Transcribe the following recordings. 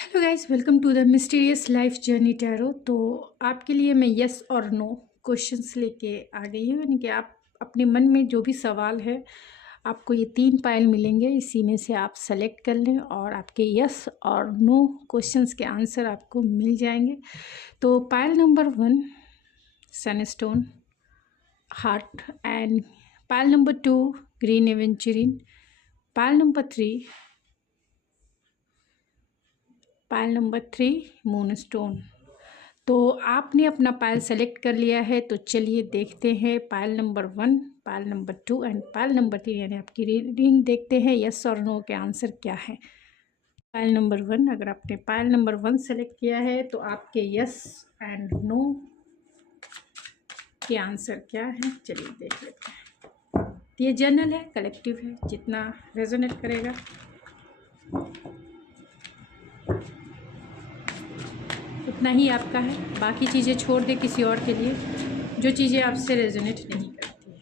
Hello guys, welcome to the mysterious life journey tarot. तो आपके लिए मैं यस और नो क्वेश्चंस लेके आ गई हूँ। यानी कि आप अपने मन में जो भी सवाल है, आपको ये 3 पाइल मिलेंगे, इसी में से आप सेलेक्ट कर लें और आपके यस और नो क्वेश्चंस के आंसर आपको मिल जाएंगे। तो pile number 1 Sunstone heart, and pile number 2 green aventurine, pile number 3 pile number 3 moonstone. तो आपने अपना पाइल सेलेक्ट कर लिया है, तो चलिए देखते हैं pile number 1, pile number 2 and pile number 3, यानी आपकी रीडिंग देखते हैं यस और नो के आंसर क्या है। पाइल नंबर 1, अगर आपने पाइल नंबर 1 सेलेक्ट किया है तो आपके यस एंड नो के आंसर क्या है, चलिए देख लेते हैं। ये जनरल है, कलेक्टिव है, जितना रेजोनेट करेगा उतना ही आपका है। बाकी चीज़ें छोड़ दे किसी और के लिए, जो चीज़ें आपसे रेजोनेट नहीं करती है।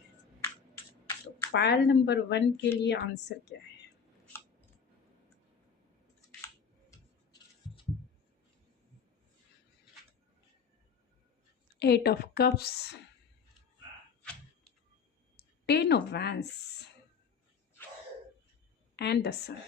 तो पाइल नंबर 1 के लिए आंसर क्या है? Eight of cups, 10 of wands and the sun.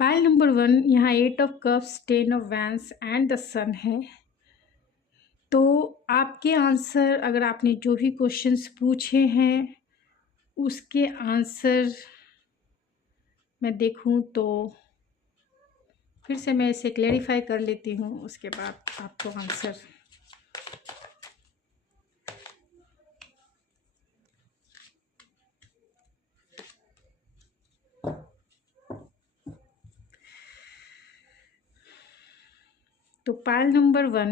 Pile number 1 यहाँ 8 of cups, 10 of wands and the sun है। तो आपके आंसर, अगर आपने जो भी क्वेश्चंस पूछे हैं उसके आंसर मैं देखूं तो फिर से मैं इसे क्लेरिफाई कर लेती हूँ, उसके बाद आपको आंसर तो पाइल नंबर 1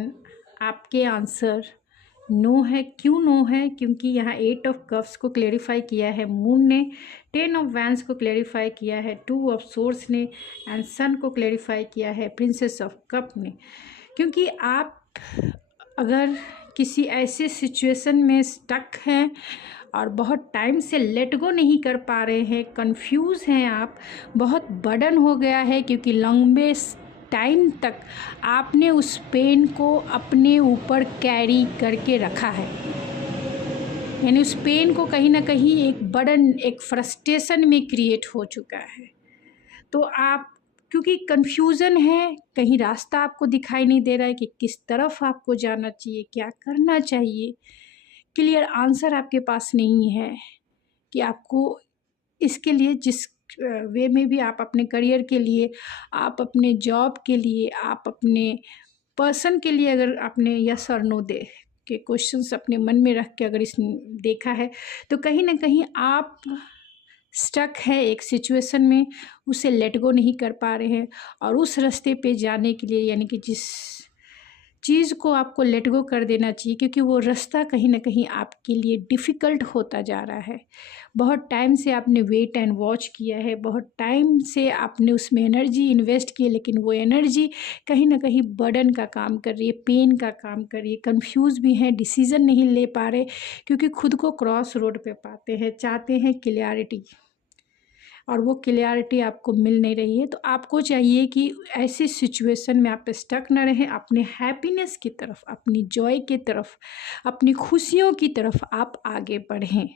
आपके आंसर नो है। क्यों नो है? क्योंकि यहाँ 8 ऑफ कप्स को क्लेरिफाई किया है मून ने, 10 ऑफ वैंड्स को क्लेरिफाई किया है 2 ऑफ सोर्स ने, एंड सन को क्लेरिफाई किया है प्रिंसेस ऑफ कप ने। क्योंकि आप अगर किसी ऐसे सिचुएशन में स्टक हैं और बहुत टाइम से लेट गो नहीं कर पा रहे हैं, कंफ्यूज हैं आप, बहुत बर्डन हो गया है, क्योंकि लंबे टाइम तक आपने उस पेन को अपने ऊपर कैरी करके रखा है। यानी उस पेन को कहीं ना कहीं एक बर्डन, एक फ्रस्ट्रेशन में क्रिएट हो चुका है। तो आप, क्योंकि कन्फ्यूज़न है, कहीं रास्ता आपको दिखाई नहीं दे रहा है कि किस तरफ आपको जाना चाहिए, क्या करना चाहिए, क्लियर आंसर आपके पास नहीं है कि आपको इसके लिए जिस वे में भी आप अपने करियर के लिए, आप अपने जॉब के लिए, आप अपने पर्सन के लिए, अगर आपने यस और नो दे के क्वेश्चंस अपने मन में रख के अगर इस देखा है, तो कहीं ना कहीं आप स्टक है एक सिचुएशन में, उसे लेट गो नहीं कर पा रहे हैं। और उस रास्ते पे जाने के लिए, यानी कि जिस चीज़ को आपको लेट गो कर देना चाहिए, क्योंकि वो रास्ता कहीं ना कहीं आपके लिए डिफ़िकल्ट होता जा रहा है। बहुत टाइम से आपने वेट एंड वॉच किया है, बहुत टाइम से आपने उसमें एनर्जी इन्वेस्ट की है, लेकिन वो एनर्जी कहीं ना कहीं बर्डन का काम कर रही है, पेन का काम कर रही है। कंफ्यूज भी हैं, डिसीज़न नहीं ले पा रहे, क्योंकि खुद को क्रॉस रोड पे पाते हैं, चाहते हैं क्लियरिटी, और वो क्लियरिटी आपको मिल नहीं रही है। तो आपको चाहिए कि ऐसी सिचुएशन में आप स्टक न रहें, अपने हैप्पीनेस की तरफ, अपनी जॉय की तरफ, अपनी खुशियों की तरफ आप आगे बढ़ें।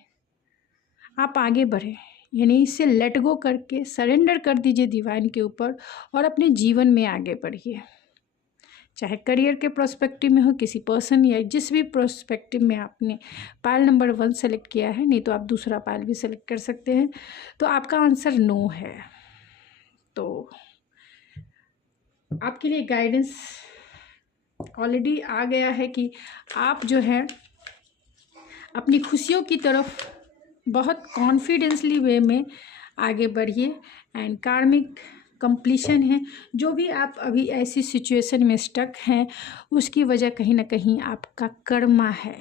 आप आगे बढ़ें, यानी इसे लेट गो करके सरेंडर कर दीजिए डिवाइन के ऊपर और अपने जीवन में आगे बढ़िए। चाहे करियर के प्रोस्पेक्टिव में हो, किसी पर्सन या जिस भी प्रोस्पेक्टिव में आपने पाइल नंबर 1 सेलेक्ट किया है, नहीं तो आप दूसरा पाइल भी सेलेक्ट कर सकते हैं। तो आपका आंसर नो है। तो आपके लिए गाइडेंस ऑलरेडी आ गया है कि आप जो है अपनी खुशियों की तरफ बहुत कॉन्फिडेंसली वे में आगे बढ़िए। एंड कार्मिक कंप्लीशन है, जो भी आप अभी ऐसी सिचुएशन में स्टक हैं, उसकी वजह कहीं ना कहीं आपका कर्मा है।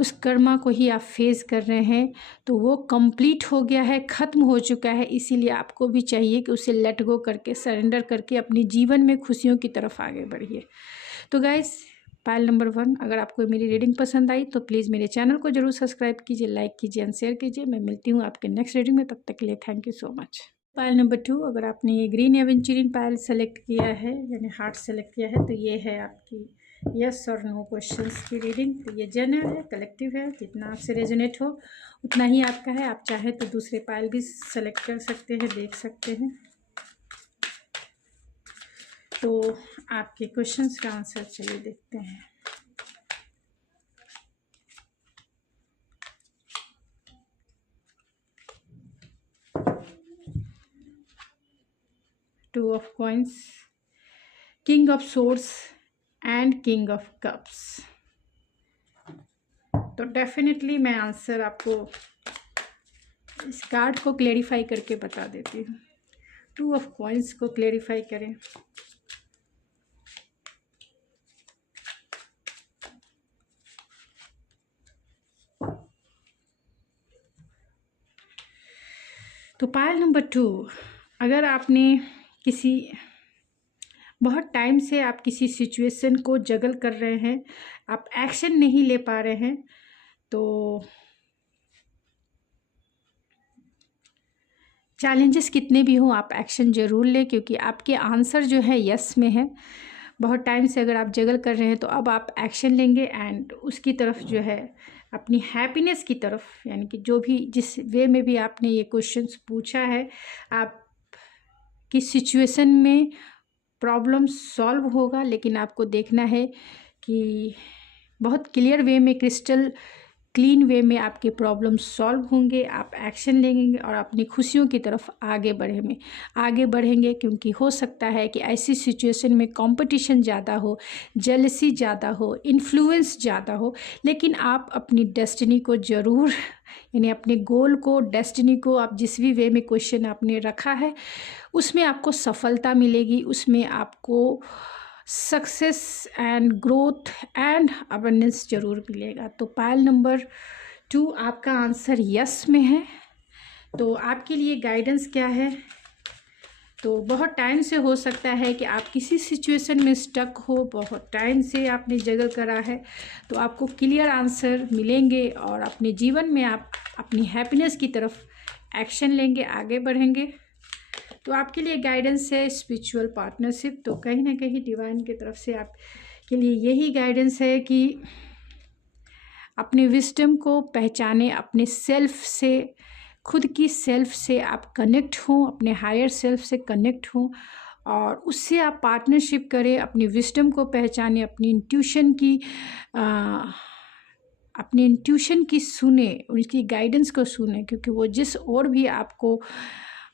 उस कर्मा को ही आप फेस कर रहे हैं, तो वो कंप्लीट हो गया है, ख़त्म हो चुका है। इसीलिए आपको भी चाहिए कि उसे लेट गो करके, सरेंडर करके अपने जीवन में खुशियों की तरफ आगे बढ़िए। तो गाइस, पायल नंबर 1, अगर आपको मेरी रीडिंग पसंद आई तो प्लीज़ मेरे चैनल को ज़रूर सब्सक्राइब कीजिए, लाइक कीजिए एंड शेयर कीजिए। मैं मिलती हूँ आपके नेक्स्ट रीडिंग में, तब तक के लिए thank you so much. Pile number 2, अगर आपने ये ग्रीन एवेंचुरिन पायल सेलेक्ट किया है, यानी हार्ट सेलेक्ट किया है, तो ये है आपकी यस और नो क्वेश्चंस की रीडिंग। तो ये जनरल है, कलेक्टिव है, जितना आपसे रेजोनेट हो उतना ही आपका है। आप चाहे तो दूसरे पायल भी सेलेक्ट कर सकते हैं, देख सकते हैं। तो आपके क्वेश्चंस का आंसर चलिए देखते हैं। Two of coins, king of swords and king of cups. तो डेफिनेटली मैं आंसर आपको इस कार्ड को क्लेरिफाई करके बता देती हूँ। टू ऑफ कॉइंस को क्लेरिफाई करें। तो पायल नंबर 2, अगर आपने किसी बहुत टाइम से आप किसी सिचुएशन को जगल कर रहे हैं, आप एक्शन नहीं ले पा रहे हैं, तो चैलेंजेस कितने भी हों आप एक्शन ज़रूर लें, क्योंकि आपके आंसर जो है यस में है। बहुत टाइम से अगर आप जगल कर रहे हैं तो अब आप एक्शन लेंगे एंड उसकी तरफ जो है अपनी हैप्पीनेस की तरफ, यानी कि जो भी जिस वे में भी आपने ये क्वेश्चंस पूछा है, आप किस सिचुएशन में प्रॉब्लम सॉल्व होगा, लेकिन आपको देखना है कि बहुत क्लियर वे में, क्रिस्टल क्लीन वे में आपके प्रॉब्लम सॉल्व होंगे। आप एक्शन लेंगे और अपनी खुशियों की तरफ आगे बढ़ेंगे, क्योंकि हो सकता है कि ऐसी सिचुएशन में कंपटीशन ज़्यादा हो, जेलसी ज़्यादा हो, इन्फ्लुएंस ज़्यादा हो, लेकिन आप अपनी डेस्टिनी को ज़रूर, यानी अपने गोल को, डेस्टिनी को, आप जिस भी वे में क्वेश्चन आपने रखा है उसमें आपको सफलता मिलेगी, उसमें आपको success and growth and abundance ज़रूर मिलेगा। तो पायल नंबर 2 आपका आंसर यस में है। तो आपके लिए गाइडेंस क्या है? तो बहुत टाइम से हो सकता है कि आप किसी सिचुएशन में स्टक हो, बहुत टाइम से आपने जगल करा है, तो आपको क्लियर आंसर मिलेंगे और अपने जीवन में आप अपनी हैप्पीनेस की तरफ एक्शन लेंगे, आगे बढ़ेंगे। तो आपके लिए गाइडेंस है स्पिरिचुअल पार्टनरशिप। तो कहीं ना कहीं डिवाइन की तरफ से आपके लिए यही गाइडेंस है कि अपने विजडम को पहचाने, अपने सेल्फ से, खुद की सेल्फ से आप कनेक्ट हों, अपने हायर सेल्फ से कनेक्ट हों और उससे आप पार्टनरशिप करें, अपनी विजडम को पहचाने, अपनी इंट्यूशन की सुने, उनकी गाइडेंस को सुने, क्योंकि वो जिस और भी आपको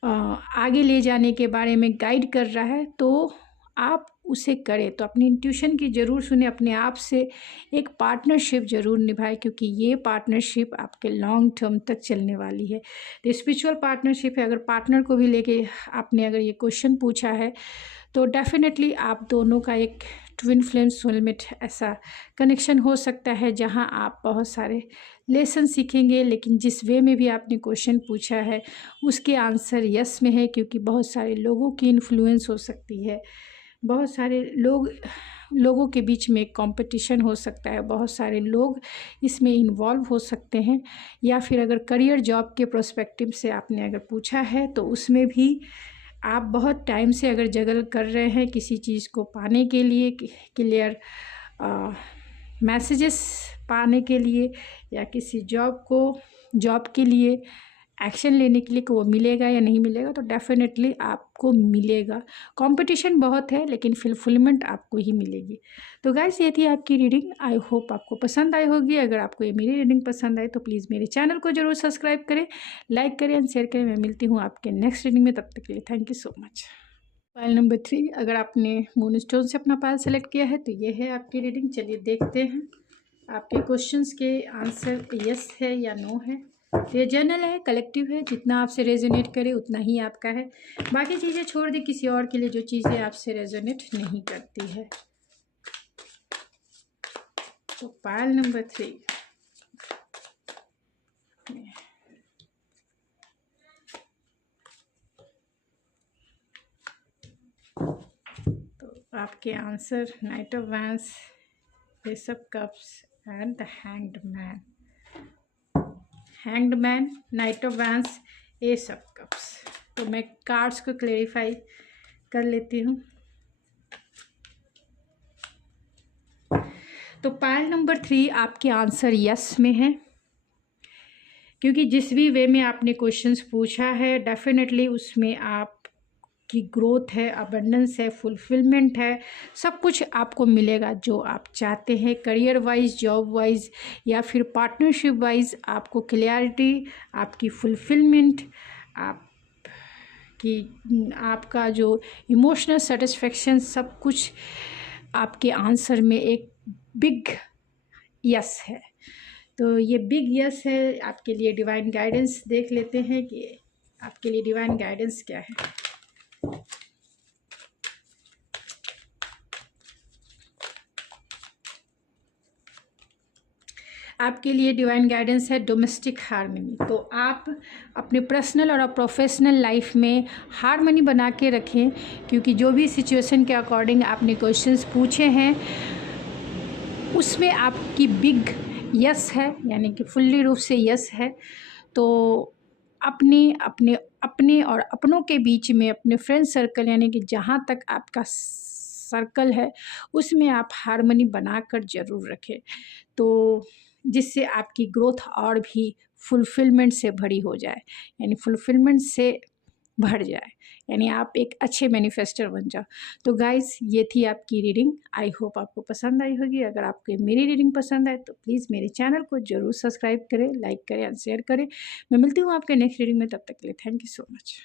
आगे ले जाने के बारे में गाइड कर रहा है तो आप उसे करें। तो अपनी इंट्यूशन की ज़रूर सुने, अपने आप से एक पार्टनरशिप ज़रूर निभाए, क्योंकि ये पार्टनरशिप आपके लॉन्ग टर्म तक चलने वाली है। तो स्पिरिचुअल पार्टनरशिप है। अगर पार्टनर को भी लेके आपने अगर ये क्वेश्चन पूछा है तो डेफिनेटली आप दोनों का एक ट्विन फ्लेम सोलमेट ऐसा कनेक्शन हो सकता है जहां आप बहुत सारे लेसन सीखेंगे। लेकिन जिस वे में भी आपने क्वेश्चन पूछा है उसके आंसर यस में है, क्योंकि बहुत सारे लोगों की इन्फ्लुएंस हो सकती है, बहुत सारे लोगों के बीच में कंपटीशन हो सकता है, बहुत सारे लोग इसमें इन्वॉल्व हो सकते हैं, या फिर अगर करियर जॉब के प्रोस्पेक्टिव से आपने अगर पूछा है तो उसमें भी आप बहुत टाइम से अगर जगल कर रहे हैं किसी चीज़ को पाने के लिए, क्लियर मैसेजेस पाने के लिए, या किसी जॉब के लिए एक्शन लेने के लिए कि वो मिलेगा या नहीं मिलेगा, तो डेफिनेटली आपको मिलेगा। कंपटीशन बहुत है लेकिन फुलफिलमेंट आपको ही मिलेगी। तो गाइस, ये थी आपकी रीडिंग। आई होप आपको पसंद आई होगी। अगर आपको ये मेरी रीडिंग पसंद आए तो प्लीज़ मेरे चैनल को ज़रूर सब्सक्राइब करें, लाइक करें एंड शेयर करें। मैं मिलती हूँ आपके नेक्स्ट रीडिंग में, तब तक के लिए thank you so much. Pile number 3, अगर आपने मून स्टोन से अपना पायल सेलेक्ट किया है तो ये है आपकी रीडिंग। चलिए देखते हैं आपके क्वेश्चंस के आंसर यस है या नो है। ये जनरल है, कलेक्टिव है, जितना आपसे रेजोनेट करे उतना ही आपका है। बाकी चीज़ें छोड़ दे किसी और के लिए जो चीज़ें आपसे रेजोनेट नहीं करती है। तो पायल नंबर 3, में। तो आपके answer night of vents, S of cups and the hanged man. Hanged man, night of vents, S of cups. तो मैं कार्ड्स को क्लेरिफाई कर लेती हूँ। तो पाइल नंबर 3 आपके आंसर यस में है, क्योंकि जिस भी वे में आपने क्वेश्चंस पूछा है डेफिनेटली उसमें आपकी ग्रोथ है, अबंडेंस है, फुलफिलमेंट है, सब कुछ आपको मिलेगा जो आप चाहते हैं, करियर वाइज, जॉब वाइज या फिर पार्टनरशिप वाइज। आपको क्लियरिटी, आपकी फुलफिलमेंट, आपका जो इमोशनल सेटिस्फेक्शन, सब कुछ आपके आंसर में एक बिग यस है। तो ये बिग यस है आपके लिए। डिवाइन गाइडेंस देख लेते हैं कि आपके लिए डिवाइन गाइडेंस क्या है। आपके लिए डिवाइन गाइडेंस है डोमेस्टिक हार्मनी। तो आप अपने पर्सनल और प्रोफेशनल लाइफ में हार्मनी बना के रखें, क्योंकि जो भी सिचुएशन के अकॉर्डिंग आपने क्वेश्चंस पूछे हैं उसमें आपकी बिग यस है, यानी कि फुल्ली रूप से यस है। तो अपने और अपनों के बीच में, अपने फ्रेंड सर्कल यानी कि जहाँ तक आपका सर्कल है उसमें आप हार्मनी बनाकर ज़रूर रखें, तो जिससे आपकी ग्रोथ और भी फुलफिलमेंट से भरी हो जाए, यानी फुलफिलमेंट से भर जाए, यानी आप एक अच्छे मैनिफेस्टर बन जाओ। तो गाइस ये थी आपकी रीडिंग। आई होप आपको पसंद आई होगी। अगर आपको मेरी रीडिंग पसंद आए तो प्लीज़ मेरे चैनल को ज़रूर सब्सक्राइब करें, लाइक करें और शेयर करें। मैं मिलती हूँ आपके नेक्स्ट रीडिंग में, तब तक के लिए थैंक यू सो मच।